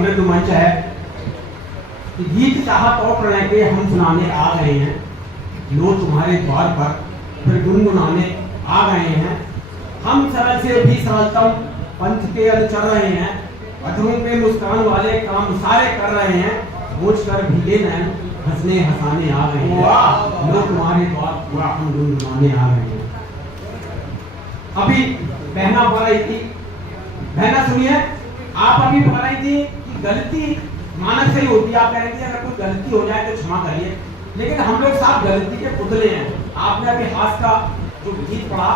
समृद्ध मंच है कि गीत चाहत और प्रणय के हम सुनाने आ गए हैं, लो तुम्हारे द्वार पर फिर गुनगुनाने आ गए हैं। हम सरल से भी सरलतम पंथ के अनुचर रहे हैं, अधरों पे मुस्कान वाले काम सारे कर रहे हैं, सोच कर भीगे नैन हंसने हंसाने आ गए हैं, लो तुम्हारे द्वार पर हम गुनगुनाने आ गए हैं। अभी बहना बोल रही थी, बहना सुनिए, आप अभी बोल रही थी कि गलती मानव से ही होती है। आप कह रही थी अगर कोई गलती हो जाए तो क्षमा करिए, लेकिन हम लोग साथ गलती के पुतले हैं। आपने अभी हास का जो गीत पढ़ा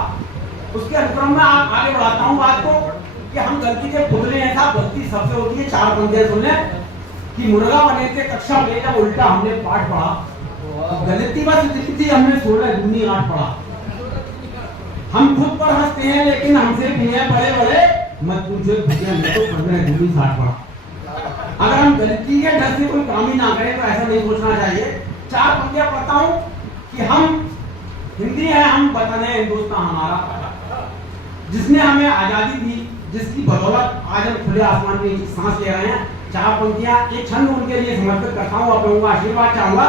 उसके अनुक्रम में आप आगे बढ़ाता हूँ बात को कि हम गलती के पुतले हैं साहब। गलती सबसे होती है। 4 पंक्तियां सुन ले कि मुर्गा बने थे कक्षा में जब उल्टा हमने पाठ पढ़ा, तो गलती बस इतनी थी हमने 16 दूनी 8 पढ़ा। हम खुद पर हंसते हैं लेकिन हमसे भी हैं बड़े बड़े, मत पूछो भैया मैं तो 15 दूनी 60 पढ़ा। अगर हम गलती के डर से कोई काम ही ना करें तो ऐसा नहीं सोचना चाहिए। 4 पंक्तियां पढ़ता हूं कि हम हिंदी है, हम वतन है हिंदुस्तान हमारा, जिसने हमें आजादी दी, जिसकी बदौलत आज हम खुले आसमान में सांस ले रहे हैं। 4 पंक्तियां एक क्षण उनके लिए समर्पित करता हूं। आप लोगों का आशीर्वाद चाहूंगा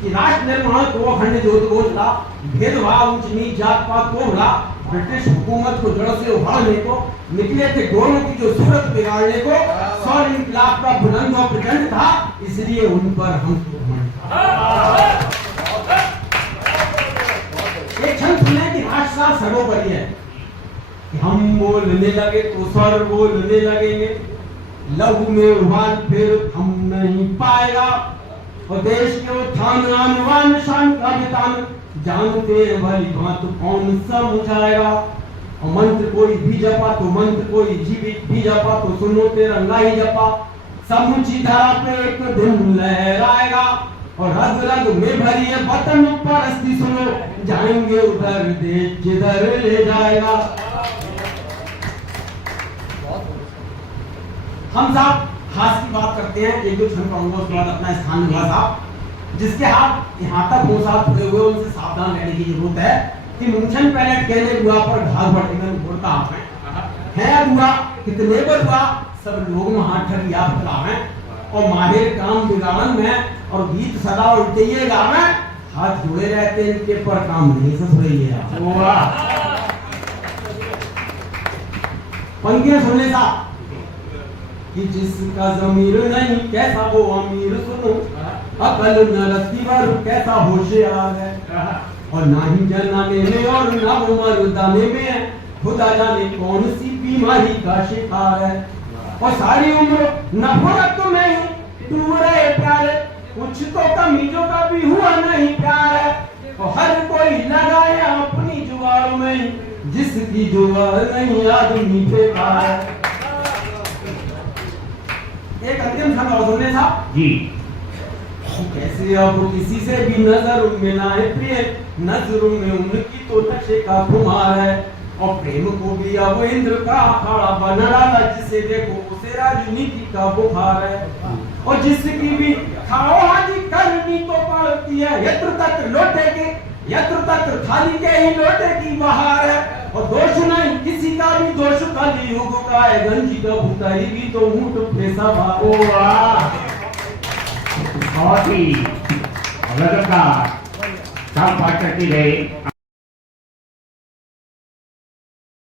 कि राष्ट्र निर्माण को अखंड ज्योत को जला, भेदभाव ऊंच नीच जात पात को भुला, ब्रिटिश हुकूमत को जड़ से उखाड़ने को निकले थे दोनों की जो सूरत बिगाड़ने को, 100 इनकलाब का बुलंद और प्रचंड था, इसलिए उन पर हम एक क्षण सुने कि राष्ट्र सर्वोपरि है कि हम बोलने लगे तो स्वर बोलने लगेंगे, लहू में उबाल फिर हम नहीं पाएगा, और देश के उत्थान आन शान का विधान जानते भली बात कौन समझाएगा। और मंत्र कोई भी जपा तो मंत्र कोई जीवित भी जपा तो सुनो तिरंगा ही जपा, समुची धारा पे एक दिन लहराएगा, और रग रग में भरी है वतन परस्ती सुनो, जाएंगे उधर देश जिधर ले जाएगा। हम साहब हाथ की बात करते हैं, एक दो क्षण कहूंगा उसके बाद अपना स्थान हुआ साहब, जिसके हाथ यहाँ तक हो साथ हुए हुए उनसे सावधान रहने की जरूरत है कि मुंशन पैलेट कहने हुआ पर घास बढ़ेगा घोड़ता आप है हुआ कितने पर हुआ सब लोग में हाथ ठग याद करावे, और माहिर काम बिगाड़न में और गीत सदा उल्टे ये गावे, हाथ जुड़े रहते इनके पर काम नहीं सस रही है। पंक्तियां सुनने साहब कि जिसका जमीर नहीं कैसा वो अमीर सुनो, अकल न रखती वर कैसा होशियार है, और ना ही जनाने में और ना वो मर्दाने में है, खुदा जाने कौन सी बीमारी का शिकार है, और सारी उम्र नफरत में ही डूब रहे प्यारे, कुछ तो कमीजों का भी हुआ नहीं प्यार है, और हर कोई लगाए अपनी जुगाड़ में, जिसकी जुगाड़ नहीं आदमी बेकार है। एक अंतिम शब्द और सुनने साहब जी। कैसे अब किसी से भी नजर मिलाए प्रिय, नजरों में उनकी तो नशे का खुमार है, और प्रेम को भी अब इंद्र का अखाड़ा बना डाला, जिसे देखो उसे राजनीति का बुखार है, और जिसकी भी खाओ हाजी करनी तो पड़ती है, यत्र तक लोटे के यत्र तक थाली के ही लोटे की बहार है, और दोष नहीं किसी का भी दोष कली युग का है, गंजी का भूताई भी तो ऊंट पे सवार। बहुत ही मजेदार पाठ करती गई।